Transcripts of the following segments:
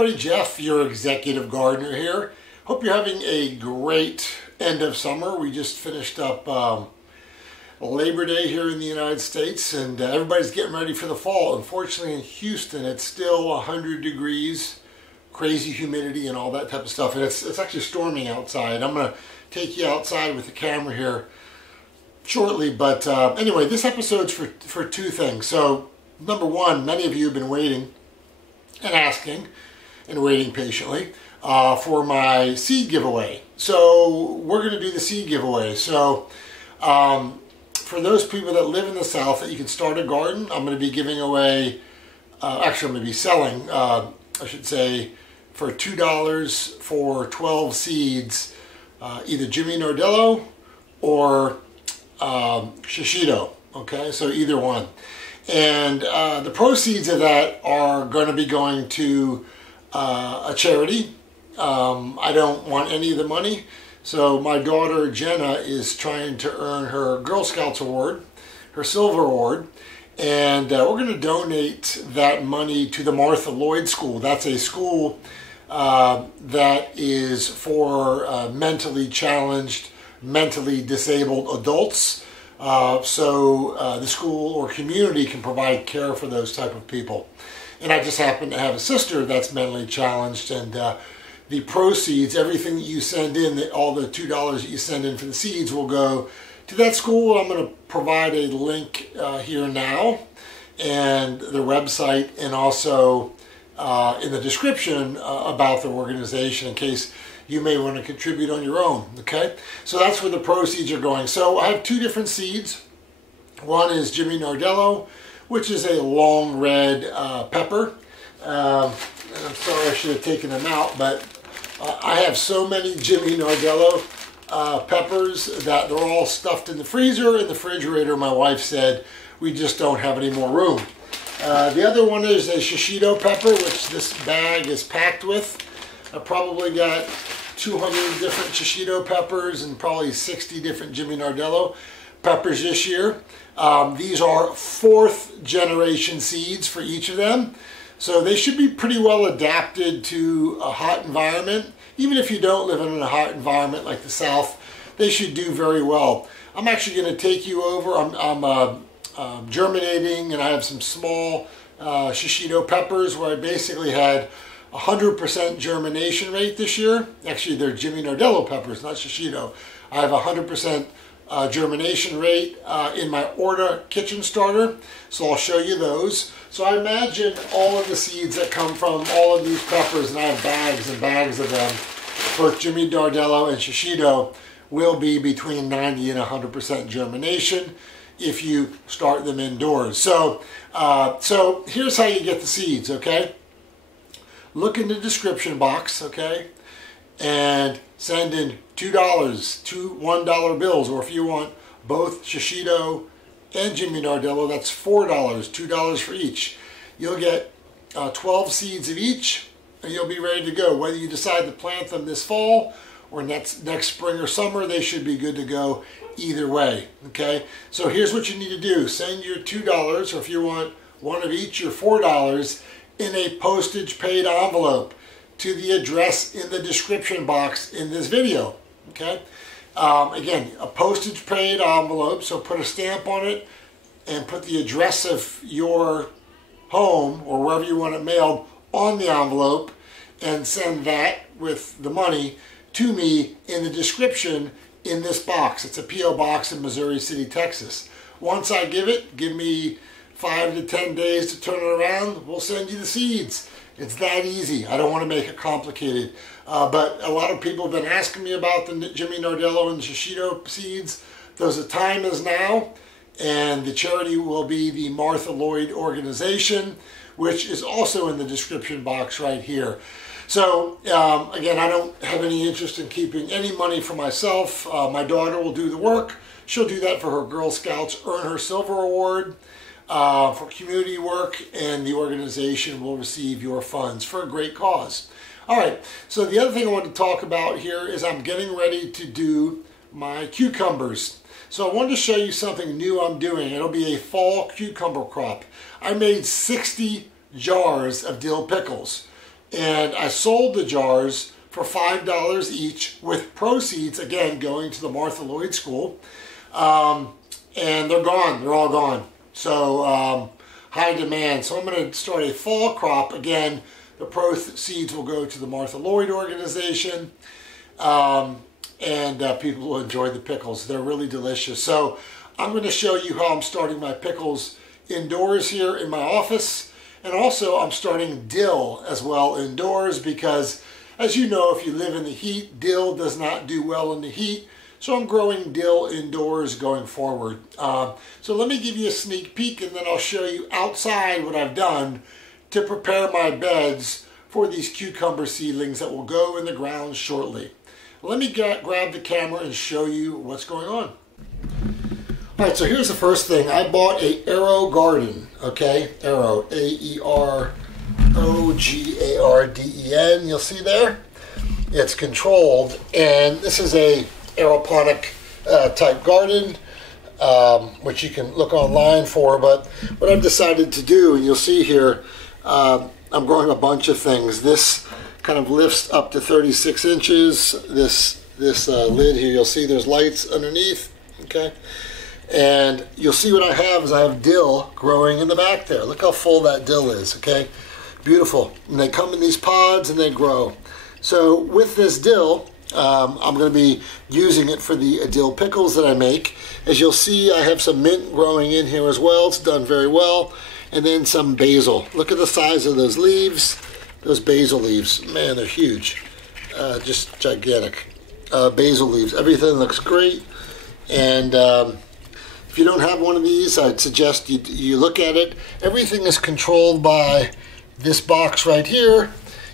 everybody, Jeff, your executive gardener here. Hope you're having a great end of summer. We just finished up Labor Day here in the United States, and everybody's getting ready for the fall. Unfortunately, in Houston, it's still 100 degrees, crazy humidity and all that type of stuff, and it's actually storming outside. I'm going to take you outside with the camera here shortly, but anyway, this episode's for two things. So, number one, many of you have been waiting and asking and waiting patiently for my seed giveaway. So we're going to do the seed giveaway. So for those people that live in the South that you can start a garden, I'm going to be giving away, actually I'm going to be selling, I should say, for $2 for 12 seeds, either Jimmy Nardello or Shishito. Okay, so either one. And the proceeds of that are going to be going to a charity. I don't want any of the money. So my daughter Jenna is trying to earn her Girl Scouts award, her silver award. And we're going to donate that money to the Martha Lloyd School. That's a school that is for mentally challenged, mentally disabled adults. So the school or community can provide care for those type of people. And I just happen to have a sister that's mentally challenged, and the proceeds, everything that you send in, all the $2 that you send in for the seeds will go to that school. I'm going to provide a link here now, and their website, and also in the description about the organization in case you may want to contribute on your own, okay? So that's where the proceeds are going. So I have two different seeds. One is Jimmy Nardello, which is a long red pepper. And I'm sorry I should have taken them out, but I have so many Jimmy Nardello peppers that they're all stuffed in the freezer. In the refrigerator, my wife said, we just don't have any more room. The other one is a Shishito pepper, which this bag is packed with. I probably got 200 different Shishito peppers and probably 60 different Jimmy Nardello peppers this year. These are 4th generation seeds for each of them. So they should be pretty well adapted to a hot environment. Even if you don't live in a hot environment like the South, they should do very well. I'm actually going to take you over. I'm germinating, and I have some small Shishito peppers where I basically had 100% germination rate this year. Actually, they're Jimmy Nardello peppers, not Shishito. I have 100% germination rate in my Orta kitchen starter, so I'll show you those. So I imagine all of the seeds that come from all of these peppers, and I have bags and bags of them, both Jimmy Nardello and Shishito, will be between 90 and 100% germination if you start them indoors. So, so here's how you get the seeds, okay? Look in the description box, okay, and send in $2, two $1 bills, or if you want both Shishito and Jimmy Nardello, that's $4, $2 for each. You'll get 12 seeds of each, and you'll be ready to go. Whether you decide to plant them this fall or next spring or summer, they should be good to go either way, okay? So here's what you need to do. Send your $2, or if you want one of each, your $4, in a postage paid envelope to the address in the description box in this video, okay? Again, a postage paid envelope, so put a stamp on it and put the address of your home or wherever you want it mailed on the envelope, and send that with the money to me in the description in this box. It's a P.O. box in Missouri City, Texas. Once I give me 5 to 10 days to turn it around, we'll send you the seeds. It's that easy. I don't want to make it complicated. But a lot of people have been asking me about the Jimmy Nardello and Shishito seeds. The time is now, and the charity will be the Martha Lloyd organization, which is also in the description box right here. So again, I don't have any interest in keeping any money for myself. My daughter will do the work. She'll do that for her Girl Scouts, earn her silver award for community work, and the organization will receive your funds for a great cause. All right, so the other thing I want to talk about here is I'm getting ready to do my cucumbers. So I wanted to show you something new I'm doing. It'll be a fall cucumber crop. I made 60 jars of dill pickles. and I sold the jars for $5 each, with proceeds, again, going to the Martha Lloyd School. And they're gone. They're all gone. So high demand. So I'm going to start a fall crop. Again, the proceeds will go to the Martha Lloyd organization. And people will enjoy the pickles. They're really delicious. So I'm going to show you how I'm starting my pickles indoors here in my office. And also I'm starting dill as well indoors because, as you know, if you live in the heat, dill does not do well in the heat. So I'm growing dill indoors going forward. So let me give you a sneak peek, and then I'll show you outside what I've done to prepare my beds for these cucumber seedlings that will go in the ground shortly. Let me grab the camera and show you what's going on. All right, so here's the first thing. I bought a Aero garden, okay? Aero, A-E-R-O-G-A-R-D-E-N. You'll see there? It's controlled, and this is a aeroponic type garden, which you can look online for. But what I've decided to do, and you'll see here, I'm growing a bunch of things. This kind of lifts up to 36 inches. This lid here, you'll see there's lights underneath, okay? And you'll see what I have is I have dill growing in the back there. Look how full that dill is, okay? Beautiful. And they come in these pods and they grow. So with this dill, I'm going to be using it for the dill pickles that I make. As you'll see, I have some mint growing in here as well. It's done very well. And then some basil. Look at the size of those leaves, those basil leaves. Man, they're huge. Just gigantic. Basil leaves. Everything looks great. And if you don't have one of these, I'd suggest you look at it. Everything is controlled by this box right here.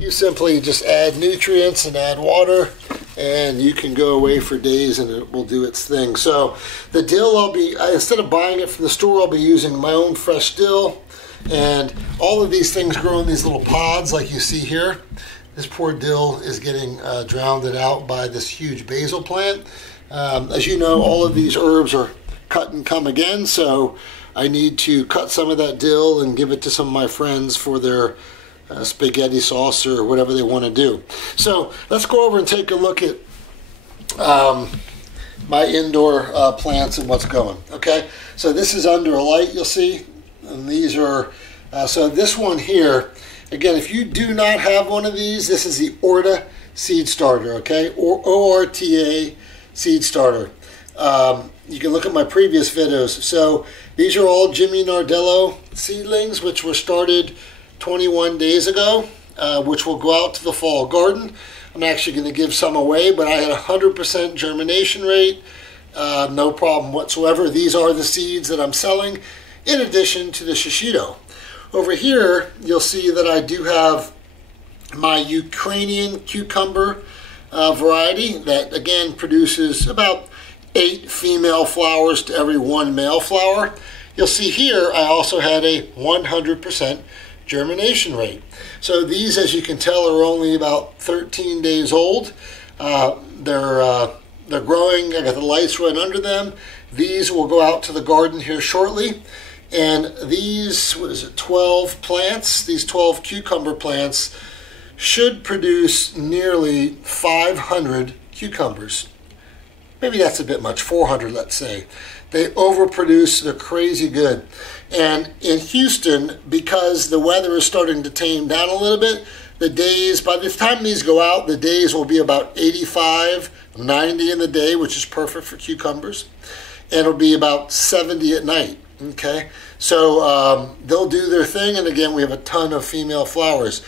You simply just add nutrients and add water, and you can go away for days and it will do its thing. So the dill, instead of buying it from the store, I'll be using my own fresh dill. And all of these things grow in these little pods like you see here. This poor dill is getting drowned out by this huge basil plant. As you know, all of these herbs are cut and come again, so I need to cut some of that dill and give it to some of my friends for their spaghetti sauce or whatever they want to do. So let's go over and take a look at my indoor plants and what's going. Okay, so this is under a light, you'll see, and these are so this one here, again, if you do not have one of these, this is the Orta seed starter, okay, or ORTA seed starter. You can look at my previous videos. So these are all Jimmy Nardello seedlings, which were started 21 days ago, which will go out to the fall garden. I'm actually going to give some away, but I had 100% germination rate, no problem whatsoever. These are the seeds that I'm selling, in addition to the shishito. Over here, you'll see that I do have my Ukrainian cucumber variety that, again, produces about 8 female flowers to every 1 male flower. You'll see here, I also had a 100% germination rate. So these, as you can tell, are only about 13 days old. They're growing. I got the lights right under them. These will go out to the garden here shortly. And these, 12 plants, these 12 cucumber plants should produce nearly 500 cucumbers. Maybe that's a bit much, 400, let's say. They overproduce, they're crazy good. And in Houston, because the weather is starting to tame down a little bit, the days, by the time these go out, the days will be about 85, 90 in the day, which is perfect for cucumbers. And it'll be about 70 at night, okay? So they'll do their thing, and again, we have a ton of female flowers.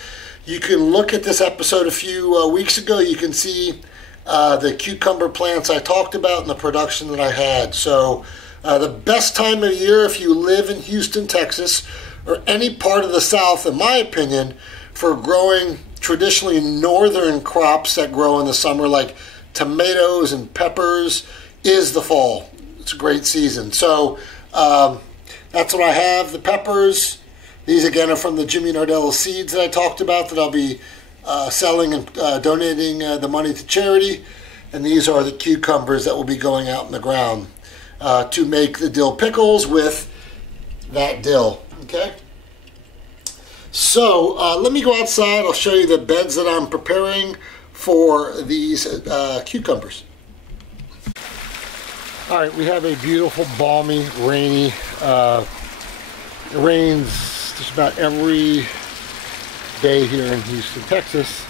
You can look at this episode a few weeks ago. You can see the cucumber plants I talked about and the production that I had. So the best time of year if you live in Houston, Texas, or any part of the South, in my opinion, for growing traditionally northern crops that grow in the summer, like tomatoes and peppers, is the fall. It's a great season. So that's what I have. The peppers, these again are from the Jimmy Nardello seeds that I talked about that I'll be selling and donating the money to charity. And these are the cucumbers that will be going out in the ground to make the dill pickles with that dill. Okay. So let me go outside. I'll show you the beds that I'm preparing for these cucumbers. All right, we have a beautiful, balmy, rainy, it rains just about every day here in Houston, Texas.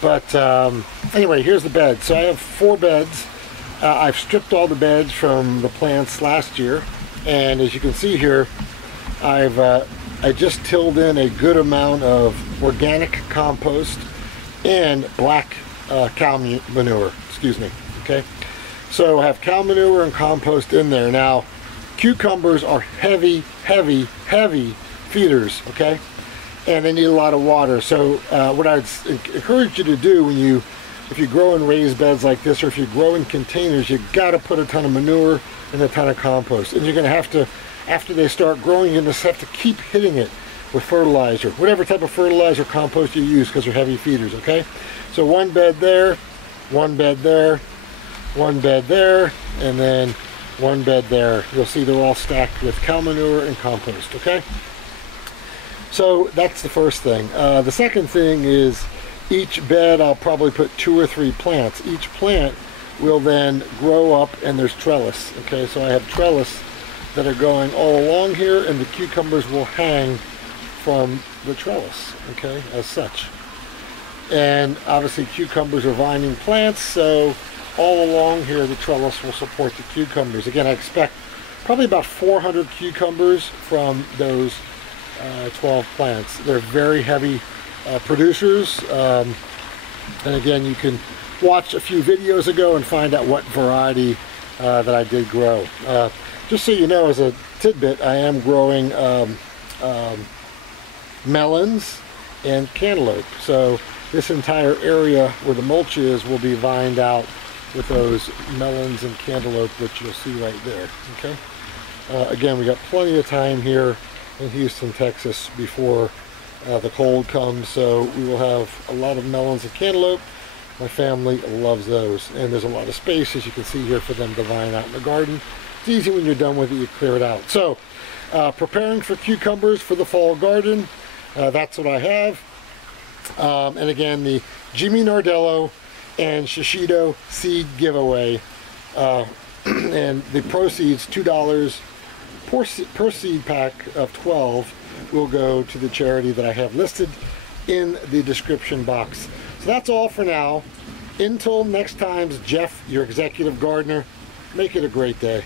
But anyway, here's the bed. So I have 4 beds. I've stripped all the beds from the plants last year. And as you can see here, I just tilled in a good amount of organic compost and black cow manure, excuse me, okay? So I have cow manure and compost in there. Now, cucumbers are heavy, heavy, heavy feeders, okay? And they need a lot of water. So what I'd encourage you to do if you grow in raised beds like this, or if you grow in containers, you gotta put a ton of manure and a ton of compost. And you're gonna have to, after they start growing, you're gonna have to keep hitting it with fertilizer, whatever type of fertilizer or compost you use, because they're heavy feeders, okay? So 1 bed there, 1 bed there, 1 bed there, and then 1 bed there. You'll see they're all stacked with cow manure and compost, okay? So that's the first thing. The second thing is each bed I'll probably put 2 or 3 plants. Each plant will then grow up, and there's trellis, okay? So I have trellis that are going all along here, and the cucumbers will hang from the trellis, okay, as such. And obviously cucumbers are vining plants, so all along here the trellis will support the cucumbers. Again, I expect probably about 400 cucumbers from those 12 plants. They're very heavy producers, and again, you can watch a few videos ago and find out what variety that I did grow. Just so you know, as a tidbit, I am growing melons and cantaloupe. So this entire area where the mulch is will be vined out with those melons and cantaloupe that you'll see right there, okay? Again, we got plenty of time here in Houston, Texas before the cold comes, so we will have a lot of melons and cantaloupe. My family loves those, and there's a lot of space, as you can see here, for them to vine out in the garden. It's easy when you're done with it, you clear it out. So, preparing for cucumbers for the fall garden, that's what I have. And again, the Jimmy Nardello and Shishito seed giveaway, and the proceeds, $2 per seed pack of 12, will go to the charity that I have listed in the description box. So that's all for now. Until next time, Jeff, your executive gardener, make it a great day.